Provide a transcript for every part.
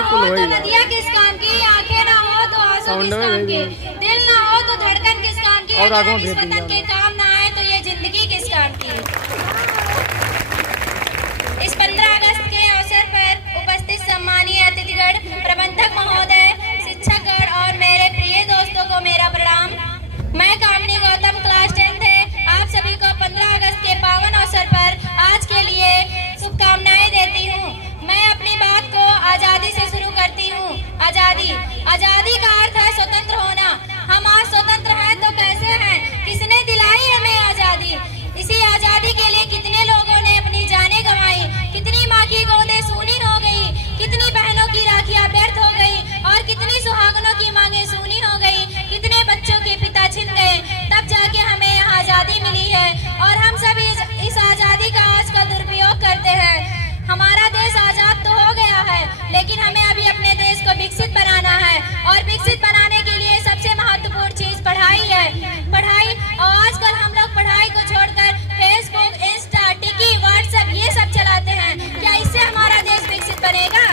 हो तो नदियाँ किस काम की, आंखें ना हो तो आंसू किस काम के, दिल ना हो तो धड़कन किस काम की, अगर इस वतन के काम ना आए तो ये जिंदगी किस काम की। इस 15 अगस्त के अवसर पर उपस्थित सम्मानीय अतिथिगण, प्रबंधक महोदय, शिक्षकगण और मेरे प्रिय दोस्तों को मेरा प्रणाम। मैं कामनी गौतम, क्लास 10th है। आप सभी को 15 अगस्त के पावन अवसर पर आज के लिए शुभकामनाएं देती हूँ। मैं अपनी बात को आजादी से शुरू करती हूँ। आजादी, आजादी का अर्थ है स्वतंत्र होना। हम आज स्वतंत्र हैं तो कैसे हैं, किसने दिलाई हमें आजादी। इसी आजादी के लिए कितने लोगों ने अपनी जानें गंवाई, कितनी माँ की गोदें सूनी हो गई, कितनी बहनों की राखियां व्यर्थ हो गई और कितनी सुहागनों की मांगें सूनी हो गई, कितने बच्चों के पिता छिन गए, तब जाके हमें यहाँ आजादी मिली है। और हम सब इस आजादी का आज का दुरुपयोग करते हैं। हमारा देश आजाद तो हो गया है, लेकिन हमें अभी अपने देश को विकसित बनाना है और विकसित बनाने के लिए सबसे महत्वपूर्ण चीज पढ़ाई है। पढ़ाई, और आजकल हम लोग पढ़ाई को छोड़कर फेसबुक, इंस्टा, टिकी, व्हाट्सएप ये सब चलाते हैं। क्या इससे हमारा देश विकसित बनेगा?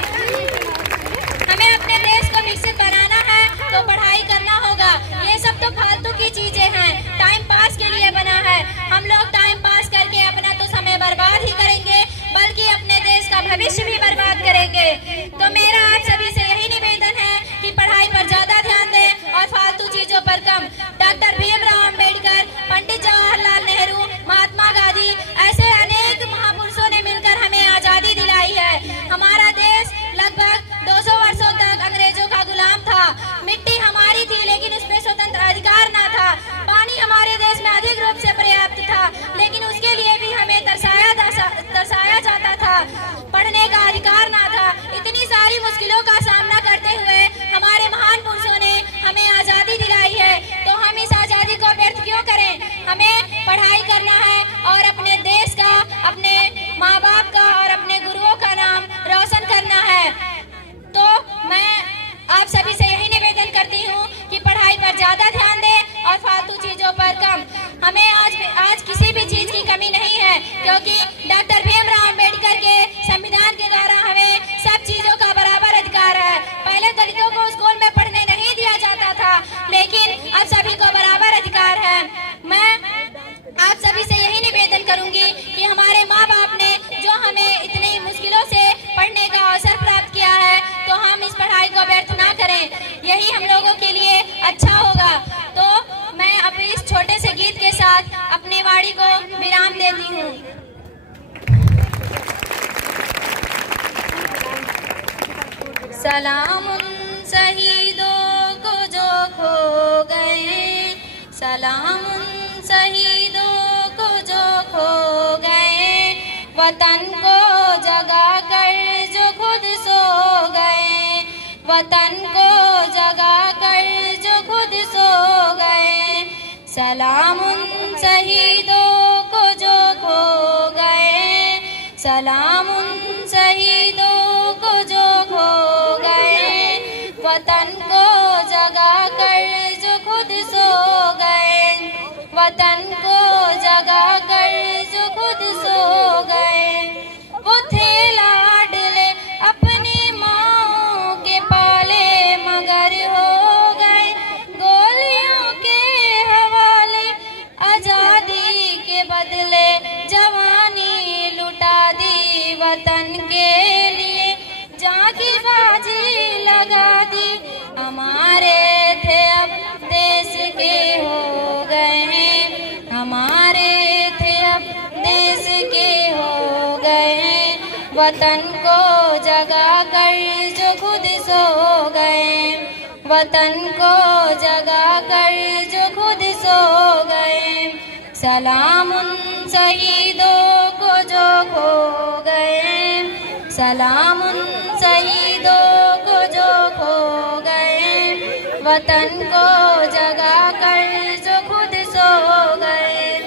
हमें अपने देश को विकसित बनाना है तो पढ़ाई करना होगा। ये सब तो फालतू की चीजें हैं, टाइम पास के लिए बना है। हम लोग टाइम पास करके अपना तो समय बर्बाद ही करेंगे, बल्कि अपने देश का भविष्य भी बर्बाद करेंगे। तो मेरा आप सभी से यही निवेदन है कि पढ़ाई पर ज्यादा ध्यान दें और फालतू चीजों पर कम। डॉक्टर भीमराव अंबेडकर, पंडित जवाहरलाल नेहरू, महात्मा गांधी, ऐसे अनेक महापुरुषों ने मिलकर हमें आजादी दिलाई है। हमारा देश लगभग 200 वर्षों तक अंग्रेजों का गुलाम था। मिट्टी हमारी थी लेकिन उसमें स्वतंत्र अधिकार ना था। पानी हमारे देश में अधिक रूप से पर्याप्त था, लेकिन उसके लिए भी हमें तरसाया जाता था। पढ़ने का अधिकार ना था। इतनी सारी मुश्किलों का सामना करते हुए हमारे महान पुरुषों ने हमें आजादी दिलाई है। तो हम इस आजादी को व्यर्थ क्यों करें? हमें पढ़ाई करना है और अपने देश का, अपने माँ बाप का और अपने गुरुओं का नाम रोशन करना है। तो मैं आप सभी से यही निवेदन करती हूँ कि पढ़ाई पर ज्यादा ध्यान दें और फालतू चीजों पर कम। हमें आज किसी भी चीज की कमी नहीं है, क्योंकि डॉक्टर भीमराव अंबेडकर के संविधान के द्वारा हमें सब चीजों का बराबर अधिकार है। पहले दलितों को स्कूल में पढ़ने नहीं दिया जाता था, लेकिन अब सभी को बराबर अधिकार है। मैं आप सभी से यही निवेदन करूंगी कि हमारे माँ बाप ने जो हमें इतनी मुश्किलों से पढ़ने का अवसर प्राप्त किया है, तो हम इस पढ़ाई को व्यर्थ ना करें। यही हम लोगों के लिए अच्छा होगा। तो मैं अब इस छोटे से गीत के साथ अपनी वाणी को विराम देती हूँ। सलाम उन शहीदों को जो खो गए, सलाम उन शहीदों को जो खो गए, वतन को जगा कर जो खुद सो गए, वतन को जगा कर जो खुद सो गए। सलाम उन शहीदों को जो खो गए, सलाम उन शहीदों को जो खो गए, वतन को जगा कर जो खुद सो गए, वतन को जगा कर जो खुद सो गए। वो थे लाडले अपनी माँ के पाले, मगर हो गए गोलियों के हवाले। आजादी के बदले जवानी लुटा दी, वतन के लिए जान की बाजी लगा दी। हमारे थे अब देश के हो गए हैं, हमारे थे अब देश के हो गए हैं, वतन को जगा कर जो खुद सो गए, वतन को जगा कर जो खुद सो गए। सलाम उन शहीदों को जो खो गए, सलाम उन शहीदों को जो खो गए, वतन को जगा कर जो खुद सो गए,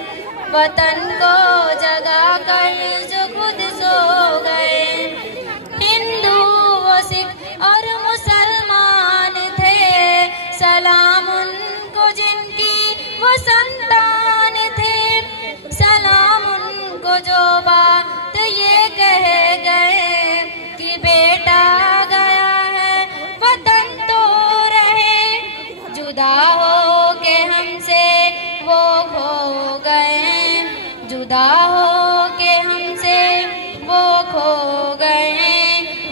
वतन को जगा कर जो खुद सो गए। हिंदू व सिख और मुसलमान थे, सलाम उनको जिनकी वो संतान थे, सलाम उनको जो बात ये कह गए कि बेटा गया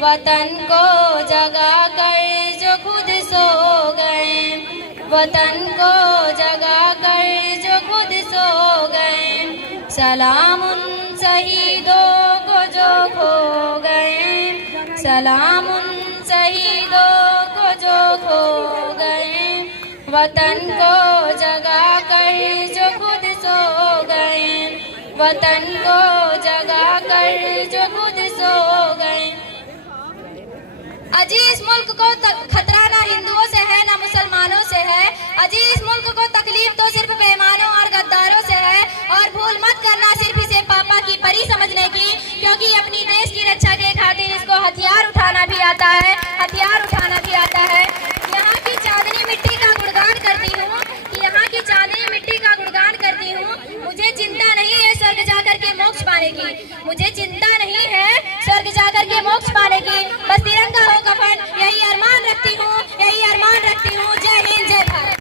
वतन को जगा कर जो खुद सो गए, वतन को जगा कर जो खुद सो गए। सलाम उन शहीदों को जो खो गए, सलाम उन शहीदों को जो खो गए। वतन को जगा कर जो खुद सो गए, वतन को जगा कर जो खुद सो गए। अजी इस मुल्क को खतरा ना हिंदुओं से है ना मुसलमानों से है। अजी इस मुल्क को तकलीफ तो सिर्फ बेईमानों और गद्दारों से है। और भूल मत करना सिर्फ इसे पापा की परी समझने की, क्योंकि अपनी देश की रक्षा के खातिर इसको हथियार उठाना भी आता